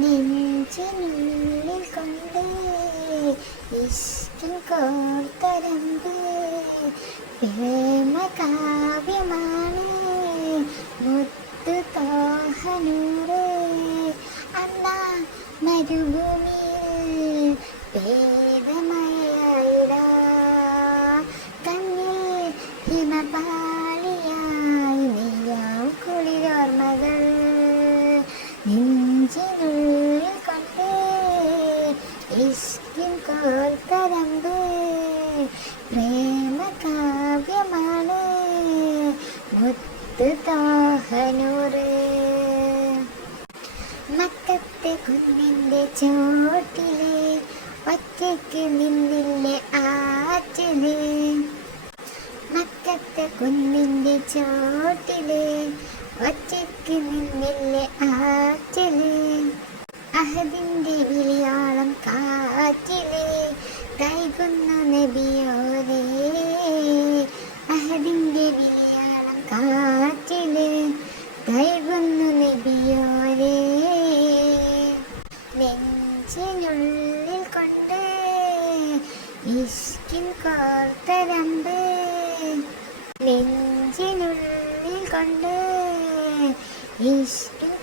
നെഞ്ചിനുള്ളിൽ കൊണ്ട് ഇഷ്ടം കോർത്തരമ്പ് പ്രേമ കാവ്യമാണ് മുത്തു തോഹനൂറ് അന്നാ മരുഭൂമിയിൽ ഭേദമയായിടാ കണ്ണിൽ ഹിമപാളിയായി മക്കത്തെ കുന്നിന്റെ ചോട്ടിലെ ഒറ്റയ്ക്ക് നിന്നില്ലേ ആറ്റിൽ. മക്കത്തെ കുന്നിന്റെ ചോട്ടിലെ ഒറ്റയ്ക്ക് നിന്നില്ലേ ആറ്റിൽ അഹദിന്റെ വിളിയാളം കാറ്റിൽ കൈകുന്നു നബിയോരേ അഹദിന്റെ വിളിയാളം കാറ്റിൽ കൈകുന്നു നബിയോരേ. നെഞ്ചിനുള്ളിൽ കൊണ്ട് ഇഷ്കിൻ കോർത്തരമ്പ് നെഞ്ചിനുള്ളിൽ കൊണ്ട് ഇഷ്കിൻ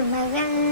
怎么办